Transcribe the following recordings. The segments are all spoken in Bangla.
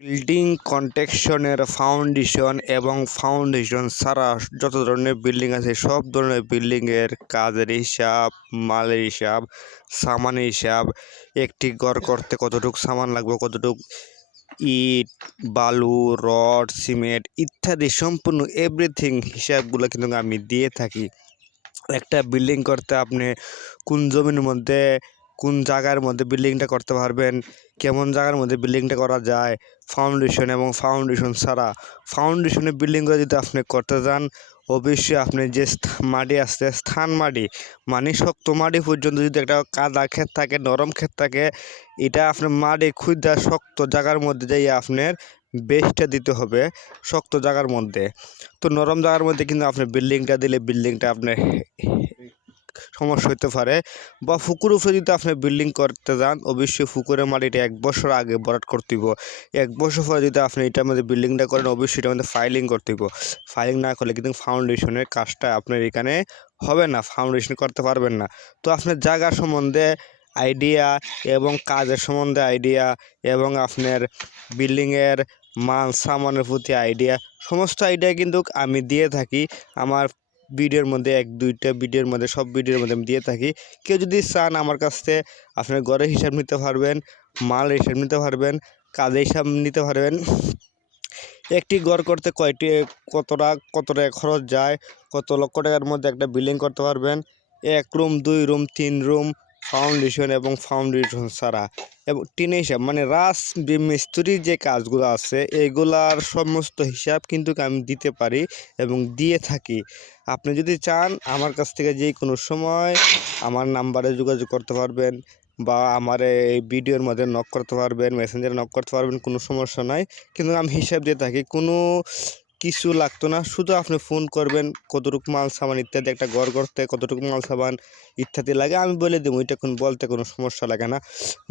বিল্ডিং কনস্ট্রাকশনের ফাউন্ডেশন এবং ফাউন্ডেশন ছাড়া যত ধরনের বিল্ডিং আছে সব ধরনের বিল্ডিংয়ের কাজের হিসাব, মালের হিসাব, সামানের হিসাব, একটি ঘর করতে কতটুকু সামান লাগবে, কতটুকু ইট, বালু, রড, সিমেন্ট ইত্যাদি সম্পূর্ণ এভরিথিং হিসাবগুলো কিন্তু আমি দিয়ে থাকি। একটা বিল্ডিং করতে আপনি কোন জমির মধ্যে কোন জায়গার মধ্যে বিল্ডিংটা করতে পারবেন, কেমন জায়গার মধ্যে বিল্ডিংটা করা যায়, ফাউন্ডেশন এবং ফাউন্ডেশন ছাড়া ফাউন্ডেশনে বিল্ডিংগুলো যদি আপনি করতে যান অবশ্যই আপনি যে মাটি আসছে স্থান মাটি মানে শক্ত মাটি পর্যন্ত যদি একটা কাদা ক্ষেত থাকে, নরম ক্ষেত থাকে, এটা আপনার মাটি খুঁজা শক্ত জায়গার মধ্যে যাইয়ে আপনার বেসটা দিতে হবে শক্ত জায়গার মধ্যে। তো নরম জায়গার মধ্যে কিন্তু আপনি বিল্ডিংটা দিলে বিল্ডিংটা আপনার সমস্যা হতে পারে। বা পুকুর উপরে যদি আপনি বিল্ডিং করতে যান অবশ্যই পুকুরের মাটিটা 1 বছর আগে ভরাট করতে হইব। 1 বছর পরে যদি আপনি এটার মধ্যে বিল্ডিংটা করেন অবশ্যই এটার মধ্যে ফাইলিং করতে হইব। ফাইলিং না করলে কিন্তু ফাউন্ডেশনের কাজটা আপনার এখানে হবে না, ফাউন্ডেশন করতে পারবেন না। তো আপনার জায়গা সম্বন্ধে আইডিয়া এবং কাজের সম্বন্ধে আইডিয়া এবং আপনার বিল্ডিংয়ের মাল সামানের প্রতি আইডিয়া, সমস্ত আইডিয়া কিন্তু আমি দিয়ে থাকি আমার ভিডিওর মধ্যে, 1-2টা ভিডিওর মধ্যে, সব ভিডিওর মধ্যে আমি দিয়ে থাকি। কেউ যদি চান আমার কাছ থেকে আপনার ঘরের হিসাব নিতে পারবেন, মালের হিসাব নিতে পারবেন, কাজের হিসাব নিতে পারবেন, একটি ঘর করতে কত টাকা খরচ যায়, কত লক্ষ টাকার মধ্যে একটা বিল্ডিং করতে পারবেন, 1 রুম, 2 রুম, 3 রুম, ফাউন্ডেশন এবং ফাউন্ডেশন ছাড়া এবং টিনের হিসাব মানে মিস্ত্রির যে কাজগুলো আছে এগুলার সমস্ত হিসাব কিন্তু আমি দিতে পারি এবং দিয়ে থাকি। আপনি যদি চান আমার কাছ থেকে যে কোনো সময় আমার নাম্বারে যোগাযোগ করতে পারবেন বা আমার এই ভিডিওর মধ্যে নক করতে পারবেন, মেসেঞ্জারে নক করতে পারবেন, কোনো সমস্যা নাই। কিন্তু আমি হিসাব দিয়ে থাকি, কোনো কিছু লাগতো না, শুধু আপনি ফোন করবেন কতটুকু মাল সামান ইত্যাদি, একটা ঘর করতে কতটুকু মাল সামান ইত্যাদি লাগে আমি বলে দেবো, এটা বলতে কোনো সমস্যা লাগে না।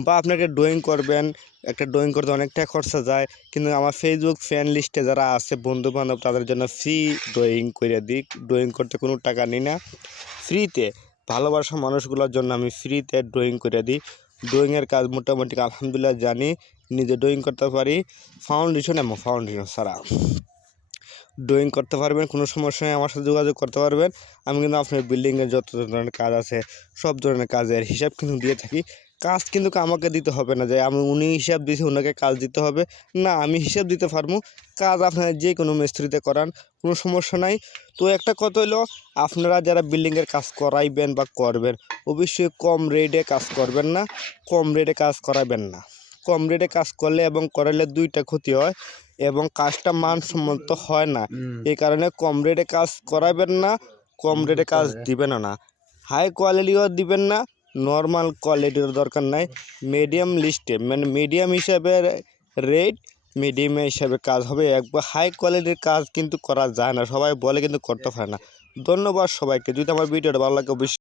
বা আপনাকে ড্রয়িং করবেন, একটা ড্রয়িং করতে অনেকটা খরচা যায়, কিন্তু আমার ফেসবুক ফ্রেন্ড লিস্টে যারা আছে বন্ধু বান্ধব তাদের জন্য ফ্রি ড্রয়িং করে দিই। ড্রয়িং করতে কোনো টাকা নিই না, ফ্রিতে ভালোবাসা মানুষগুলোর জন্য আমি ফ্রিতে ড্রয়িং করে দিই। ড্রয়িংয়ের কাজ মোটামুটি আলহামদুলিল্লাহ জানি, নিজে ড্রয়িং করতে পারি ফাউন্ডেশন এবং ফাউন্ডেশন ছাড়া। ড্রয়িং করতে পারবেন, কোনো সমস্যা নেই, আমার সাথে যোগাযোগ করতে পারবেন। আমি কিন্তু আপনার বিল্ডিংয়ের যত ধরনের কাজ আছে সব ধরনের কাজের হিসাব কিন্তু দিয়ে থাকি। কাজ কিন্তু আমাকে দিতে হবে না যে আমি উনি হিসাব দিয়েছি ওনাকে কাজ দিতে হবে, না আমি হিসাব দিতে পারবো। কাজ আপনার যে কোনো মিস্ত্রিতে করান, কোনো সমস্যা নাই। তো একটা কথা হলো, আপনারা যারা বিল্ডিংয়ের কাজ করাইবেন বা করবেন অবশ্যই কম রেটে কাজ করবেন না, কম রেটে কাজ করাবেন না। কম রেটে কাজ করলে এবং করালে 2টা ক্ষতি হয় এবং কাজটা মানসম্মত হয় না। এই কারণে কম রেটে কাজ করাবেন না, কম রেটে কাজ দিবেন না, হাই কোয়ালিটিও দিবেন না, নর্মাল কোয়ালিটির দরকার নাই, মিডিয়াম লিস্টে মানে মিডিয়াম হিসাবে রেট, মিডিয়াম হিসাবে কাজ হবে। একবার হাই কোয়ালিটির কাজ কিন্তু করা যায় না, সবাই বলে কিন্তু করতে পারে না। ধন্যবাদ সবাইকে। যদি আমার ভিডিওটা ভালো লাগে অবশ্যই